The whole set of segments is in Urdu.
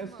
ST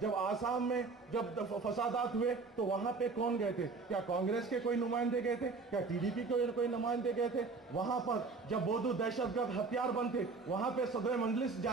جب آسام میں جب فسادات ہوئے تو وہاں پہ کون گئے تھے؟ کیا کانگریس کے کوئی نمائندے گئے تھے؟ کیا ٹی ڈی پی کے کوئی نمائندے گئے تھے؟ وہاں پر جب بودو دہشت گرد ہتھیار بند تھے وہاں پہ صدر مجلس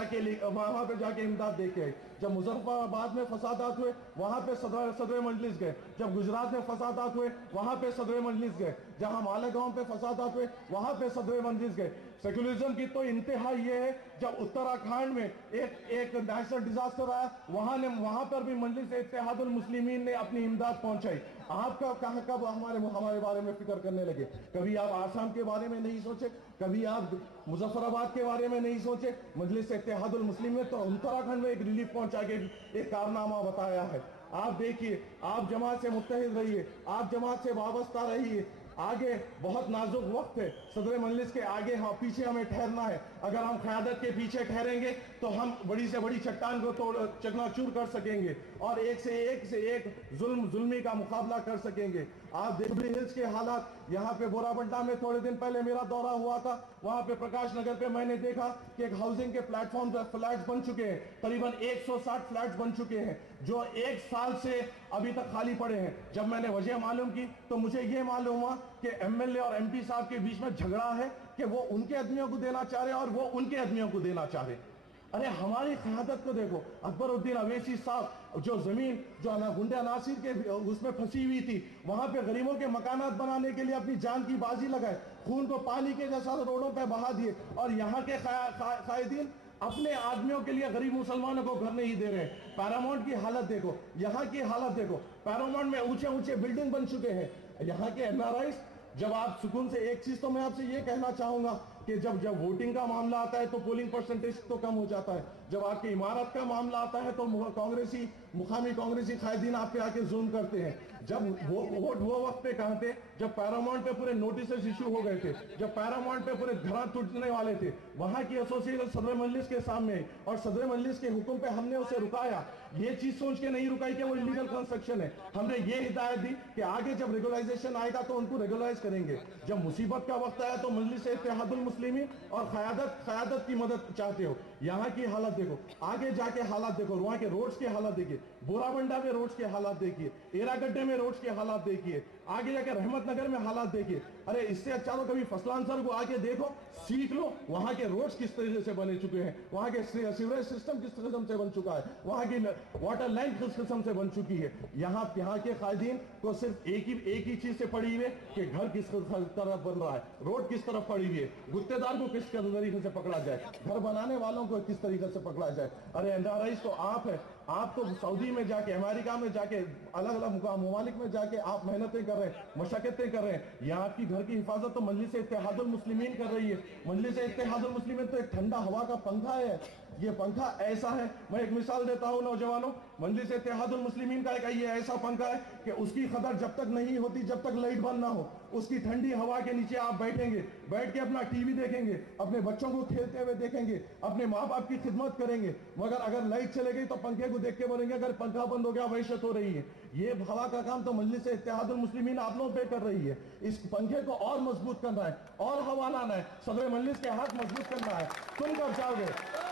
وہاں پہ جا کے امداد دے کے آئے. جب مظفر آباد میں فسادات ہوئے وہاں پہ صدر مجلس گئے. جب گجرات میں فسادات ہوئے وہاں پہ صدر مجلس گئے. جہاں مالیگاؤں پہ فسادات ہوئے وہاں پہ صدر مجلس گئے. سیکولرزم کی تو انتہا یہ ہے جب اتراکھنڈ میں ایک نیشنل ڈیزاسٹر آیا وہاں پر بھی مجلس اتحاد المسلمین نے اپنی امداد پہنچائی. آپ کب ہمارے بارے میں فکر کرنے لگے؟ کبھی آپ آسام کے بارے میں نہیں سوچے؟ کبھی آپ مظفر آباد کے بارے میں نہیں سوچے؟ مجلس اتحاد المسلمین نے تو اتراکھنڈ میں ایک ریلیف پہنچا کے ایک کارنامہ بتایا ہے. آپ دیکھیے، آپ جماعت سے متحد رہیے، آپ جماعت سے وابستہ رہیے. آگے بہت نازک وقت ہے. صدر مجلس کے آگے پیچھے ہمیں ٹھہرنا ہے. اگر ہم قیادت کے پیچھے ٹھہریں گے تو ہم بڑی سے بڑی چٹان کو چکنا چور کر سکیں گے اور ایک سے ایک ظلمی کا مقابلہ کر سکیں گے. آپ جوبلی ہلز کے حالات، یہاں پہ بورا بنڈا میں تھوڑے دن پہلے میرا دورہ ہوا تھا، وہاں پہ پرکاش نگر پہ میں نے دیکھا کہ ایک ہاؤسنگ کے پلیٹ فارم پر فلیٹس بن چکے ہیں. قریباً 160 فلیٹس بن چکے ہیں جو 1 سال سے ابھی تک خالی پڑے ہیں. جب میں نے وجہ معلوم کی تو مجھے یہ معلوم ہوا کہ ایم ایل اے اور ایم پی صاحب کے بیچ میں جھگڑا ہے کہ وہ ان کے آدمیوں کو دینا چاہ رہے ہیں اور وہ ان کے آدمیوں کو دینا چاہ رہے ہیں. ارے ہماری قیادت کو دیکھو. اکبر الدین اویسی صاحب جو زمین جو گنڈا ناصر کے اس میں پھنسی ہوئی تھی وہاں پہ غریبوں کے مکانات بنانے کے لیے اپنی جان کی بازی لگائے، خون کو پانی کے جیسا روڈوں پہ بہا دیے، اور یہاں کے قائدین اپنے آدمیوں کے لیے غریب مسلمانوں کو گھر نہیں دے رہے. پیرامونٹ کی حالت دیکھو، یہاں کی حالت دیکھو. پیرامونٹ میں اونچے بلڈنگ بن چکے ہیں. یہاں کے این آر آئیز، جب آپ سکون سے ایک چیز تو میں آپ سے یہ کہنا چاہوں گا کہ جب ووٹنگ کا معاملہ آتا ہے تو پولنگ پرسنٹیج تو کم ہو جاتا ہے. جب آپ کی عمارت کا معاملہ آتا ہے تو مقامی کانگریسی قائدین آپ پہ آ کے ظلم کرتے ہیں. جب وہ وقت پہ کہاں تھے جب پیرامونٹ پہ پورے نوٹسز ایشو ہو گئے تھے، جب پیرامونٹ پہ پورے گھر ٹوٹنے والے تھے. وہاں کی ایسوسیشن صدر مجلس کے سامنے اور صدر مجلس کے حکم پہ ہم نے اسے رکایا. یہ چیز سوچ کے نہیں رکائی کہ وہ انلیگل کنسٹرکشن ہے. ہم نے یہ ہدایت دی کہ آگے جب ریگولائزیشن آئے گا تو ان کو ریگولائز کریں گے. جب مصیبت کا وقت آیا تو مجلس اتحاد المسلمین اور قیادت کی مدد چاہتے ہو. یہاں کی حالت دیکھو، آگے جا کے حالات دیکھو. وہاں کے روڈز کے حالات دیکھیے، بورا بنڈا میں روڈز کے حالات دیکھیے، ایرا گڈھے میں روڈز کے حالات دیکھیے، آگے جا کے رحمت نگر میں حالات دیکھیے. ارے اس سے اچھا تو کبھی فصلان سر کو آگے دیکھو، سیکھ لو وہاں کے روڈز کس طریقے سے بنے چکے ہیں، وہاں کے سیوریج سسٹم کس قسم سے بن چکا ہے، وہاں کی واٹر لائن کس قسم سے بن چکی ہے. یہاں کے قائدین کو صرف ایک ہی چیز سے پڑی ہوئی ہے کہ گھر کس طرف بن رہا ہے، روڈ کس طرف پڑی ہوئی ہے، گتے دار کو کس طریقے سے پکڑا جائے، گھر بنانے والوں کو کس طریقے سے پکڑا جائے. ارے این آر آئیز تو آپ ہے. آپ تو سعودی میں جا کے، امریکہ میں جا کے، الگ الگ ممالک میں جا کے آپ محنتیں کر رہے ہیں، مشقتیں کر رہے ہیں. یہاں آپ کی گھر کی حفاظت تو مجلس اتحاد المسلمین کر رہی ہے. مجلس اتحاد المسلمین تو ایک ٹھنڈا ہوا کا پنکھا ہے. یہ پنکھا ایسا ہے، میں ایک مثال دیتا ہوں نوجوانوں. مجلس اتحاد المسلمین کا ایک یہ ایسا پنکھا ہے کہ اس کی قدر جب تک نہیں ہوتی جب تک لائٹ بند نہ ہو. اس کی ٹھنڈی ہوا کے نیچے آپ بیٹھیں گے، بیٹھ کے اپنا ٹی وی دیکھیں گے، اپنے بچوں کو کھیلتے ہوئے دیکھیں گے، اپنے ماں باپ کی خدمت کریں گے. مگر اگر لائٹ چلے گئی تو پنکھے کو دیکھ کے بولیں گے اگر پنکھا بند ہو گیا وحشت ہو رہی ہے. یہ ہوا کا کام تو مجلس اتحاد المسلمین آپ لوگوں پہ کر رہی ہے. اس پنکھے کو اور مضبوط کرنا ہے، اور ہوا لانا ہے، صدر مجلس کے ہاتھ مضبوط کرنا ہے. تم کب جاؤ گے؟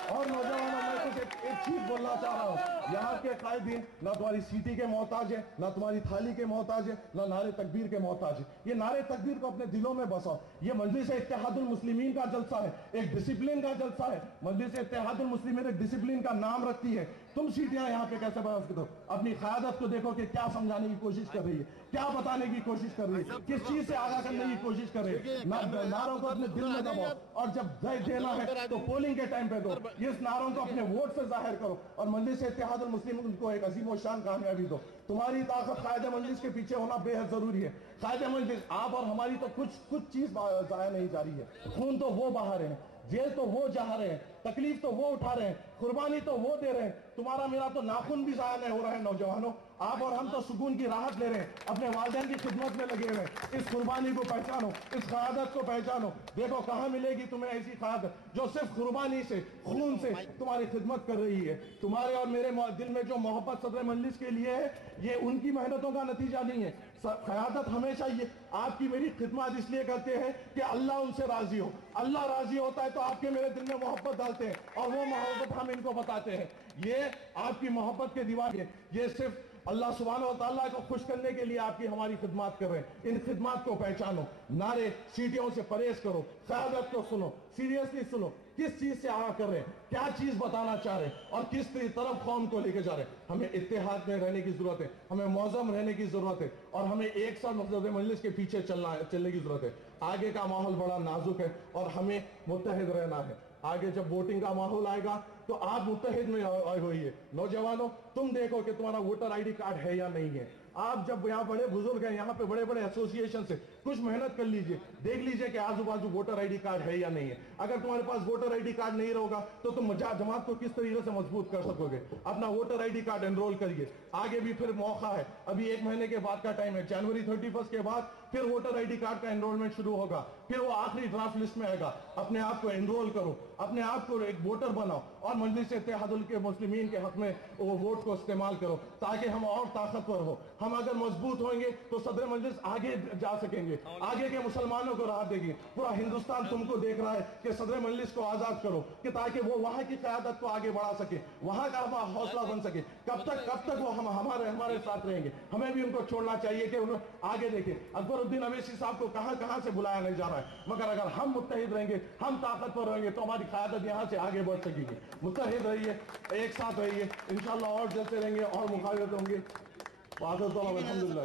اور نوجوانوں میں کچھ ایک چیز بولنا چاہ رہا ہوں. یہاں کے قائدین نہ تمہاری سیٹی کے محتاج ہیں، نہ تمہاری تھالی کے محتاج ہیں، نہ نعرے تکبیر کے محتاج ہیں. یہ نعرے تکبیر کو اپنے دلوں میں بساؤ. یہ مجلس اتحاد المسلمین کا جلسہ ہے، ایک ڈسپلن کا جلسہ ہے. مجلس اتحاد المسلمین ایک ڈسپلن کا نام رکھتی ہے. تم سیٹیاں یہاں پہ کیسے برداشت کرو؟ اپنی قیادت کو دیکھو کہ کیا سمجھانے کی کوشش کر رہی ہے، کیا بتانے کی کوشش کر رہی ہے، کس چیز سے آگاہ کرنے کی کوشش کر رہی ہے. نعروں کو اپنے دل میں دباؤ اور جب دینا ہے تو پولنگ کے ٹائم پہ دو. اس نعروں کو اپنے ووٹ سے ظاہر کرو اور مجلس اتحاد المسلمین کو ایک عظیم و شان کامیابی دو. تمہاری طاقت قائد مجلس کے پیچھے ہونا بے حد ضروری ہے. قائد مجلس آپ اور ہماری تو کچھ چیز ضائع نہیں جا رہی ہے. خون تو وہ بہا رہے ہیں، جیل تو وہ جہا رہے ہیں، تکلیف تو وہ اٹھا رہے ہیں، قربانی تو وہ دے رہے ہیں. تمہارا میرا تو ناخن بھی ضائع نہیں ہو رہا ہے. نوجوانوں آپ اور ہم تو سکون کی راحت لے رہے ہیں, اپنے والدین کی خدمت میں لگے ہوئے. اس قربانی کو پہچانو, اس قیادت کو پہچانو. دیکھو کہاں ملے گی تمہیں ایسی قیادت جو صرف قربانی سے, خون سے تمہاری خدمت کر رہی ہے. تمہارے اور میرے دل میں جو محبت صدر مجلس کے لیے ہے, یہ ان کی محنتوں کا نتیجہ نہیں ہے. قیادت ہمیشہ یہ آپ کی میری خدمت اس لیے کرتے ہیں کہ اللہ ان سے راضی ہو. اللہ راضی ہوتا ہے تو آپ کے میرے دل میں محبت ڈالتے ہیں, اور وہ محبت ہم ان کو بتاتے ہیں. یہ آپ کی محبت کے دیوار ہے, یہ صرف اللہ سبحانہ و تعالیٰ کو خوش کرنے کے لیے آپ کی ہماری خدمات کر رہے ہیں. ان خدمات کو پہچانو, نعرے سیٹیوں سے پرہیز کرو, قیادت کو سنو, سیریسلی سنو, کس چیز سے آگاہ کر رہے ہیں, کیا چیز بتانا چاہ رہے ہیں, اور کس طرف قوم کو لے کے جا رہے ہیں. ہمیں اتحاد میں رہنے کی ضرورت ہے, ہمیں معظم رہنے کی ضرورت ہے, اور ہمیں ایک ساتھ مقصد مجلس کے پیچھے چلنے کی ضرورت ہے. آگے کا ماحول بڑا نازک ہے اور ہمیں متحد رہنا ہے. آگے جب ووٹنگ کا ماحول آئے گا تو آپ متحد میں آئے ہوئیے. نوجوانوں, تم دیکھو کہ تمہارا ووٹر آئی ڈی کارڈ ہے یا نہیں ہے. آپ جب یہاں بڑے بزرگ ہیں, یہاں پہ بڑے بڑے ایسوسیشن سے کچھ محنت کر لیجئے, دیکھ لیجئے کہ آزو بازو ووٹر آئی ڈی کارڈ ہے یا نہیں ہے. اگر تمہارے پاس ووٹر آئی ڈی کارڈ نہیں ہوگا تو تم جماعت کو کس طریقے سے مضبوط کر سکو گے. اپنا voter I D card enrol کریے. آگے بھی پھر موقع ہے, ابھی 1 مہینے کے بعد کا ٹائم ہے. جنوری 31 کے بعد پھر ووٹر آئی ڈی کارڈ کا انرولمنٹ شروع ہوگا, پھر وہ آخری ڈرافٹ لسٹ میں آئے گا. اپنے آپ کو انرول کرو, اپنے آپ کو ایک ووٹر بناؤ, اور مجلس اتحاد المسلمین کے حق میں وہ ووٹ کو استعمال کرو تاکہ ہم اور طاقتور ہو. ہم اگر مضبوط ہوئیں گے تو صدر مجلس آگے جا سکیں گے, آگے کے مسلمانوں کو راہ دے گی. پورا ہندوستان تم کو دیکھ رہا ہے کہ صدر مجلس کو آزاد کرو, کہ تاکہ وہ وہاں کی قیادت کو آگے بڑھا سکے, وہاں کا حوصلہ بن سکے. کب تک وہ ہمارے ساتھ رہیں گے. ہمیں بھی ان کو چھوڑنا چاہیے کہ انہوں آگے دیکھیں. اکبر الدین اویسی صاحب کو کہاں سے بلایا نہیں جا رہا ہے, مگر اگر ہم متحد رہیں گے, ہم طاقتور رہیں گے تو ہماری قیادت یہاں سے آگے بڑھ سکے گی. متحد رہیے, ایک ساتھ رہیے, انشاءاللہ اور جلتے رہیں گے اور مخالفت ہوں گے. الحمدللہ.